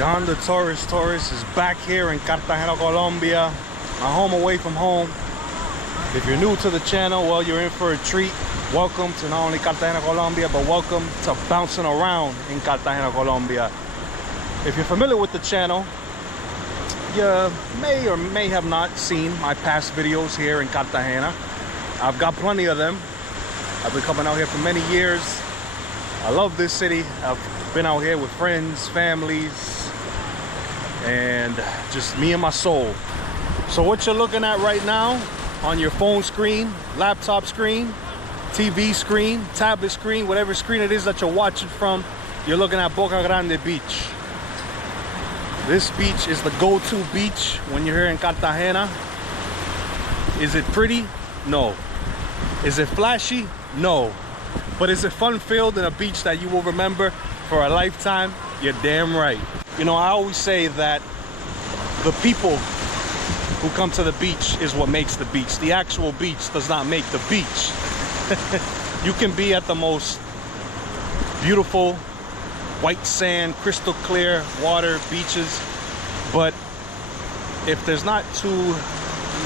John the Torres is back here in Cartagena, Colombia, my home away from home. If you're new to the channel, well, you're in for a treat. Welcome to not only Cartagena, Colombia, but welcome to bouncing around in Cartagena, Colombia. If you're familiar with the channel, you may or may have not seen my past videos here in Cartagena. I've got plenty of them. I've been coming out here for many years. I love this city. I've been out here with friends, families, and just me and my soul. So what you're looking at right now on your phone screen, laptop screen, TV screen, tablet screen, whatever screen it is that you're watching from, you're looking at Bocagrande Beach. This beach is the go-to beach when you're here in Cartagena. Is it pretty? No. Is it flashy? No. But is it fun-filled and a beach that you will remember for a lifetime? You're damn right. You know, I always say that the people who come to the beach is what makes the beach. The actual beach does not make the beach. You can be at the most beautiful white sand, crystal clear water, beaches, but if there's not too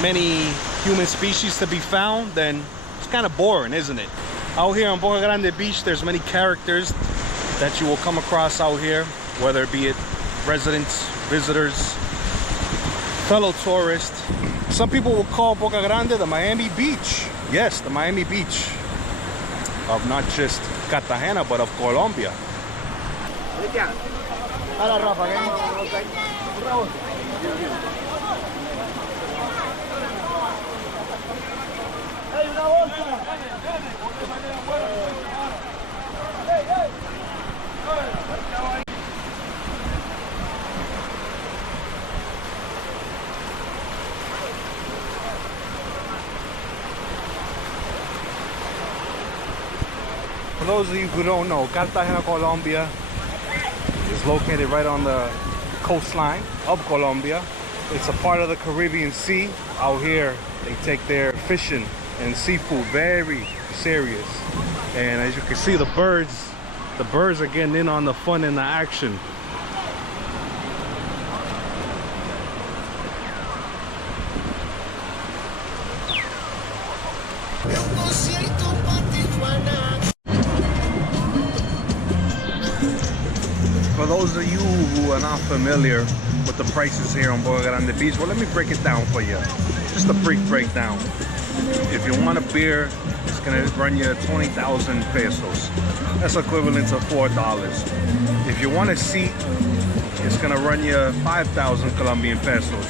many human species to be found, then it's kind of boring, isn't it? Out here on Bocagrande Beach, there's many characters that you will come across out here, whether it be residents, visitors, fellow tourists. Some people will call Bocagrande the Miami Beach. Yes, the Miami Beach of not just Cartagena, but of Colombia. For those of you who don't know, Cartagena, Colombia is located right on the coastline of Colombia. It's a part of the Caribbean Sea. Out here, they take their fishing and seafood very serious. And as you can see, the birds are getting in on the fun and the action. For those of you who are not familiar with the prices here on Bocagrande Beach, well, let me break it down for you. Just a brief breakdown. If you want a beer, it's gonna run you 20,000 pesos. That's equivalent to $4. If you want a seat, it's gonna run you 5,000 Colombian pesos.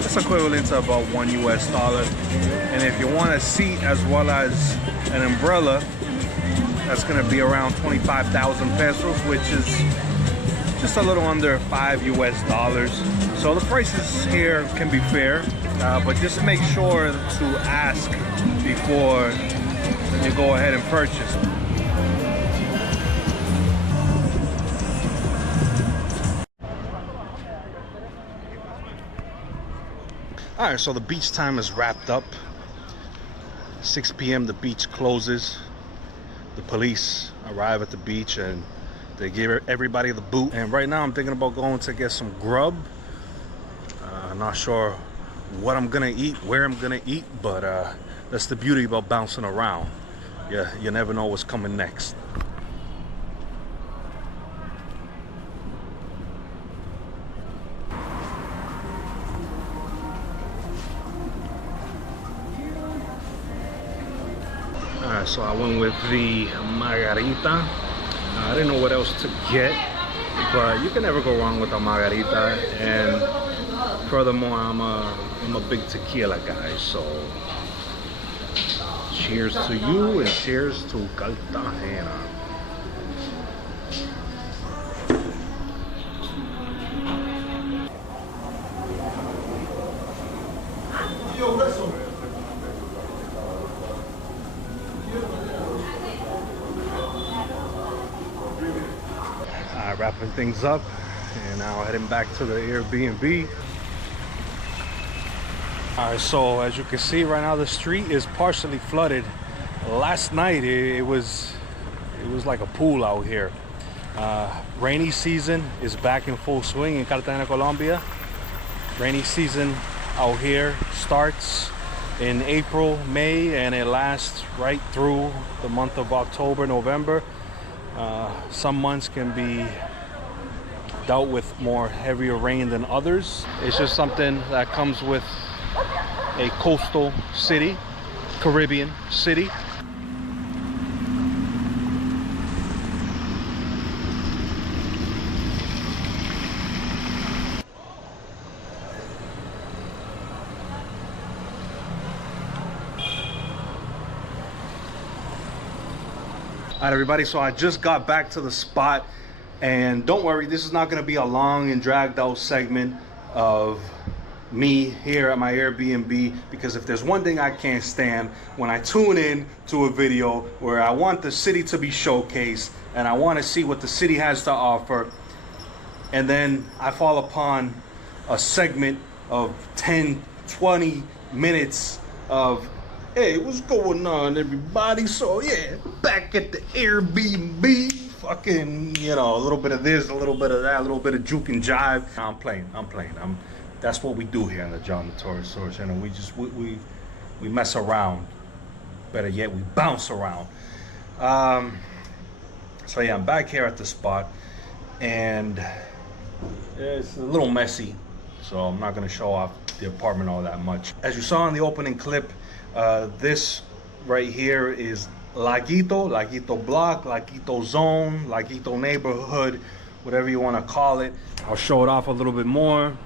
That's equivalent to about $1 US. And if you want a seat as well as an umbrella, that's gonna be around 25,000 pesos, which is just a little under $5 US. So the prices here can be fair, but just make sure to ask before you go ahead and purchase. All right, so the beach time is wrapped up. 6 p.m. the beach closes. The police arrive at the beach and they give everybody the boot. And right now I'm thinking about going to get some grub. I'm not sure what I'm gonna eat, where I'm gonna eat, but that's the beauty about bouncing around. Yeah, you never know what's coming next. Alright, so I went with the margarita. I didn't know what else to get, but you can never go wrong with a margarita. And furthermore, I'm a big tequila guy, so cheers to you and cheers to Cartagena. Wrapping things up and now heading back to the Airbnb. Alright, so as you can see right now, the street is partially flooded. Last night it was like a pool out here. Rainy season is back in full swing in Cartagena, Colombia. Rainy season out here starts in April, May, and it lasts right through the month of October, November. Some months can be dealt with more heavier rain than others. It's just something that comes with a coastal city, Caribbean city. All right, everybody, so I just got back to the spot, and don't worry, this is not going to be a long and dragged out segment of me here at my Airbnb, because if there's one thing I can't stand when I tune in to a video where I want the city to be showcased and I want to see what the city has to offer, and then I fall upon a segment of 10-20 minutes of, hey, what's going on, everybody? So yeah, back at the Airbnb, fucking, you know, a little bit of this, a little bit of that, a little bit of juke and jive. I'm playing. That's what we do here on the John the Torres channel. We mess around. Better yet, we bounce around. So yeah, I'm back here at the spot, and it's a little messy, so I'm not gonna show off the apartment all that much. As you saw in the opening clip, this right here is Laguito Block, Laguito Zone, Laguito Neighborhood, whatever you want to call it. I'll show it off a little bit more.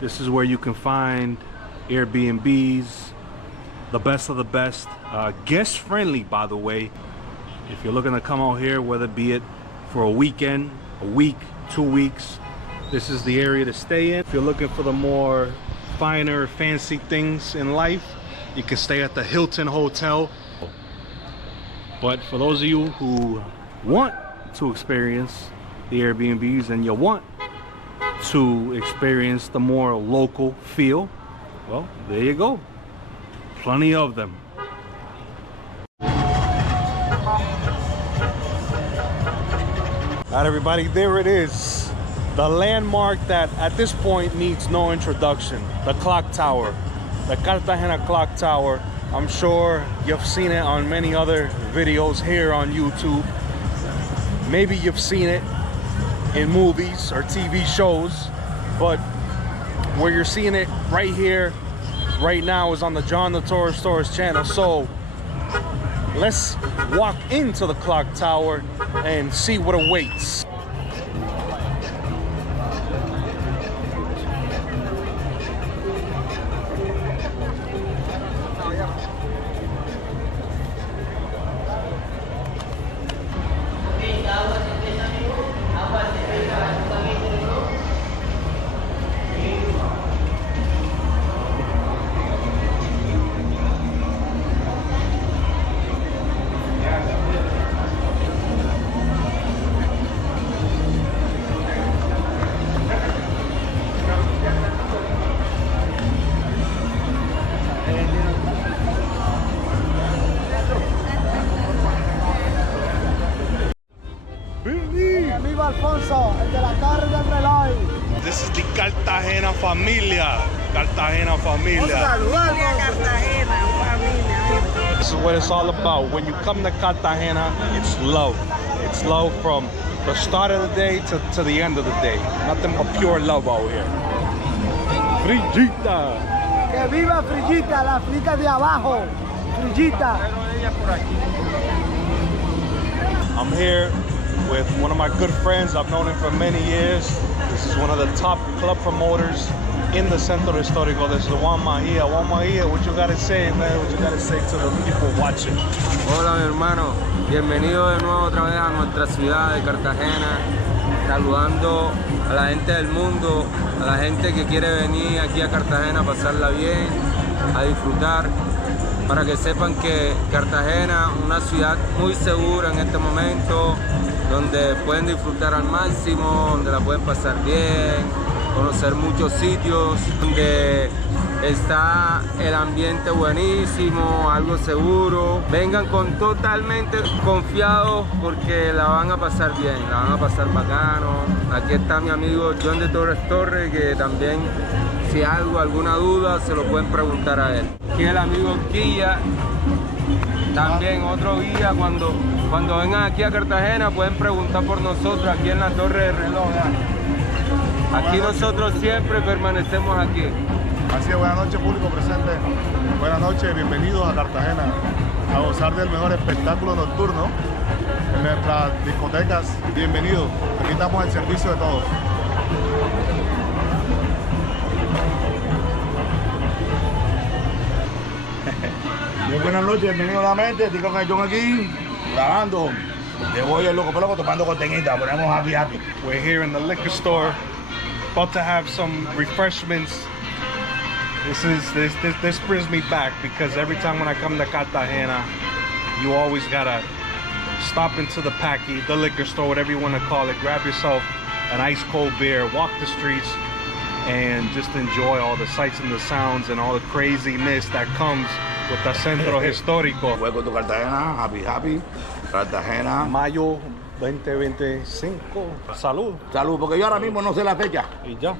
This is where you can find Airbnbs, the best of the best, guest friendly, by the way. If you're looking to come out here, whether be it for a weekend, a week, 2 weeks, this is the area to stay in. If you're looking for the more finer, fancy things in life, you can stay at the Hilton Hotel. But for those of you who want to experience the Airbnbs and you want to experience the more local feel, well, there you go. Plenty of them. All right, everybody, there it is. The landmark that at this point needs no introduction. The clock tower. The Cartagena clock tower. I'm sure you've seen it on many other videos here on YouTube. Maybe you've seen it in movies or TV shows, but where you're seeing it right here, right now, is on the John the Torres channel. So let's walk into the clock tower and see what awaits. This is the Cartagena familia. Cartagena familia. This is what it's all about. When you come to Cartagena, it's love. It's love from the start of the day to the end of the day. Nothing but pure love out here. Frillita. Que viva Frillita, la frita de abajo. Frillita. I'm here with one of my good friends. I've known him for many years. This is one of the top club promoters in the Centro Histórico. This is Juan Meija. Juan Meija, what you gotta say, man? What you gotta say to the people watching? Hola, mi hermano. Bienvenido de nuevo otra vez a nuestra ciudad de Cartagena. Saludando a la gente del mundo, a la gente que quiere venir aquí a Cartagena a pasarla bien, a disfrutar. Para que sepan que Cartagena, una ciudad muy segura en este momento, donde pueden disfrutar al máximo, donde la pueden pasar bien, conocer muchos sitios, donde Está el ambiente buenísimo, algo seguro. Vengan totalmente confiados porque la van a pasar bien, la van a pasar bacano. Aquí está mi amigo John de Torres, que también, si alguna duda, se lo pueden preguntar a él. Aquí el amigo Quilla, también otro guía. Cuando vengan aquí a Cartagena pueden preguntar por nosotros aquí en la Torre de Reloj. Aquí nosotros siempre permanecemos aquí. Así es, buenas noches público presente, buenas noches, bienvenidos a Cartagena a gozar del mejor espectáculo nocturno en nuestras discotecas. Bienvenidos, aquí estamos al servicio de todos. Muy buenas noches, bienvenido nuevamente, estoy con el John aquí, grabando. De voy el loco, pero tomando costeñita, ponemos happy. We're here in the liquor store, about to have some refreshments. This brings me back because every time when I come to Cartagena, you always gotta stop into the Packy, the liquor store, whatever you want to call it, grab yourself an ice cold beer, walk the streets, and just enjoy all the sights and the sounds and all the craziness that comes with the Centro Histórico. Welcome to Cartagena, happy, Cartagena. Mayo 2025. Salud. Salud, porque yo ahora mismo no sé la fecha. Y ya.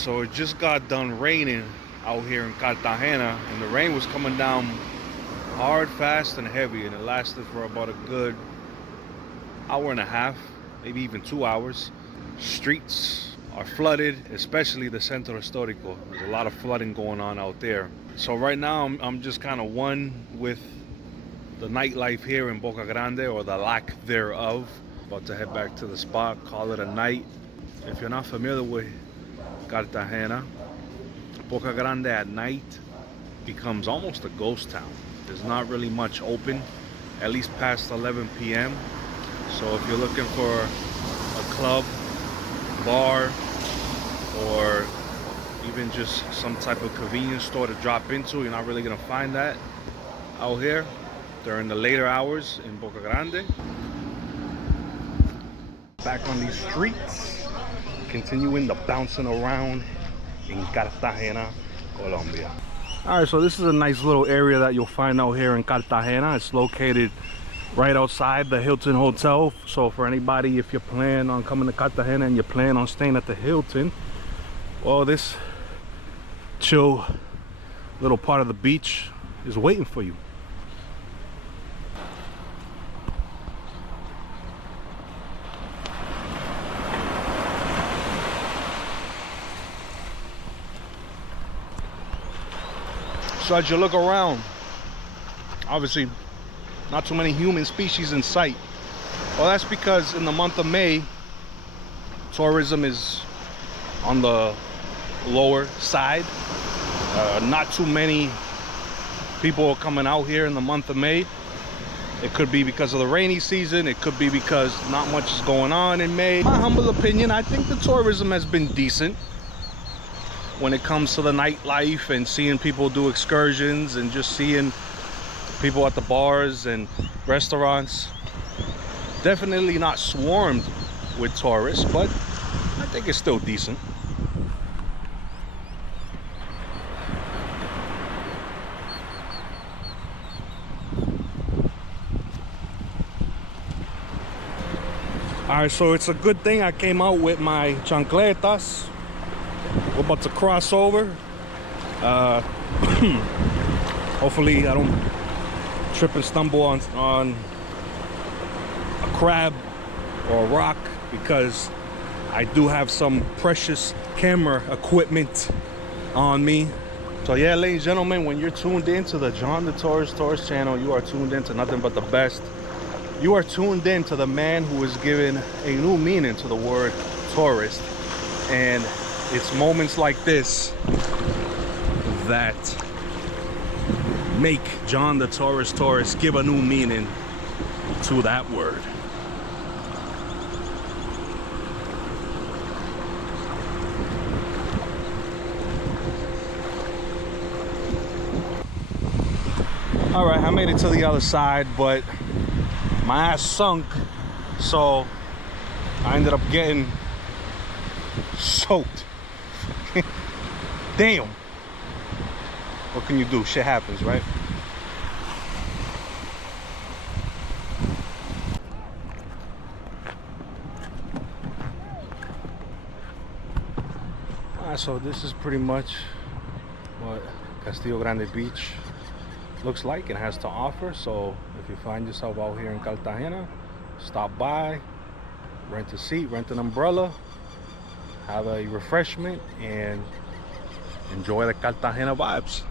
So it just got done raining out here in Cartagena, and the rain was coming down hard, fast, and heavy, and it lasted for about a good hour and a half. maybe even 2 hours. Streets are flooded, especially the Centro Histórico. There's a lot of flooding going on out there. So right now I'm just kind of one with the nightlife here in Bocagrande, or the lack thereof. About to head back to the spot, call it a night. If you're not familiar with Cartagena, Bocagrande at night becomes almost a ghost town. There's not really much open, at least past 11 p.m. So if you're looking for a club, bar, or even just some type of convenience store to drop into, you're not really gonna find that out here during the later hours in Bocagrande. Back on these streets, continuing the bouncing around in Cartagena, Colombia. All right, so this is a nice little area that you'll find out here in Cartagena. It's located right outside the Hilton Hotel. So for anybody, if you plan on coming to Cartagena and you plan on staying at the Hilton, well, this chill little part of the beach is waiting for you. So as you look around, obviously not too many human species in sight. Well, that's because in the month of May, tourism is on the lower side. Not too many people are coming out here in the month of May. It could be because of the rainy season. It could be because not much is going on in May. My humble opinion, I think the tourism has been decent when it comes to the nightlife and seeing people do excursions and just seeing people at the bars and restaurants. Definitely not swarmed with tourists, but I think it's still decent. All right, so it's a good thing I came out with my chancletas. We're about to cross over. Hopefully I don't trip and stumble on a crab or a rock, because I do have some precious camera equipment on me. So yeah, ladies and gentlemen, when you're tuned into the John the Torres channel, you are tuned into nothing but the best. You are tuned in to the man who is giving a new meaning to the word tourist. And it's moments like this that make John the Torres give a new meaning to that word. All right, I made it to the other side, but my ass sunk, so I ended up getting soaked. Damn. What can you do? Shit happens, right? Alright, so this is pretty much what Castillo Grande Beach looks like and has to offer. So if you find yourself out here in Cartagena, stop by, rent a seat, rent an umbrella, have a refreshment, and enjoy the Cartagena vibes.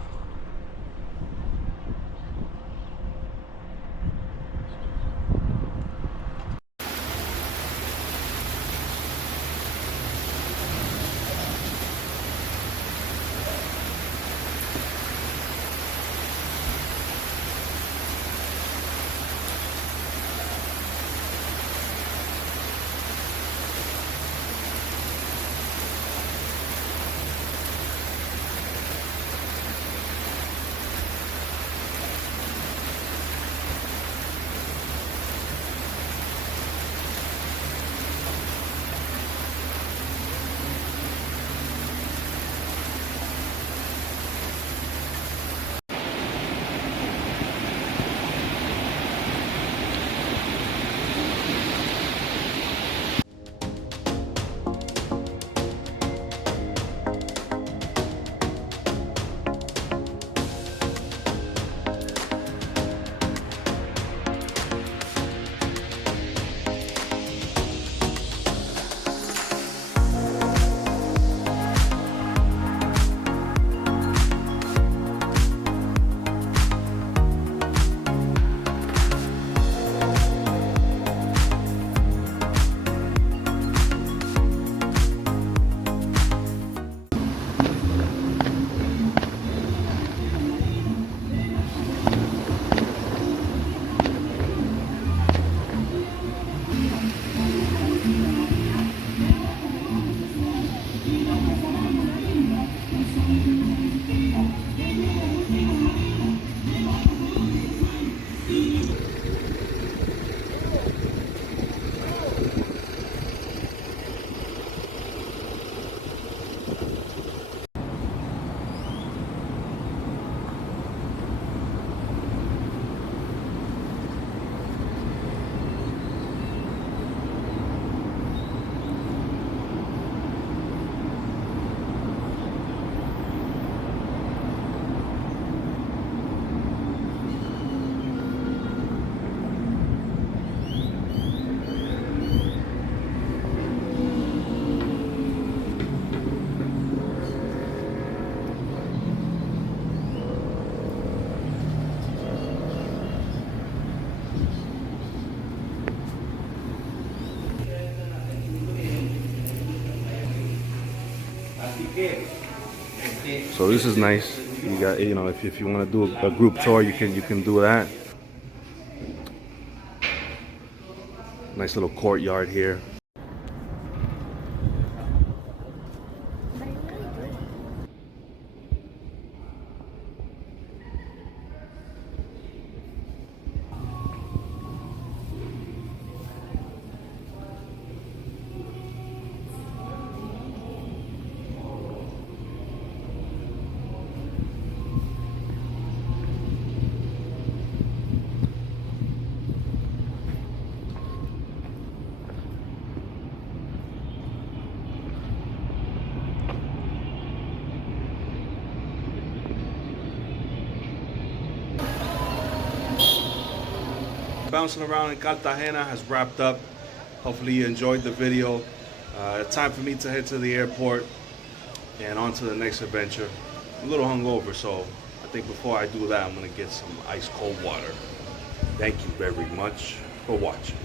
So this is nice. You got, you know, if you want to do a group tour, you can do that. Nice little courtyard here. Bouncing around in Cartagena has wrapped up. Hopefully you enjoyed the video. Time for me to head to the airport and on to the next adventure. I'm a little hungover, so I think before I do that, I'm gonna get some ice cold water. Thank you very much for watching.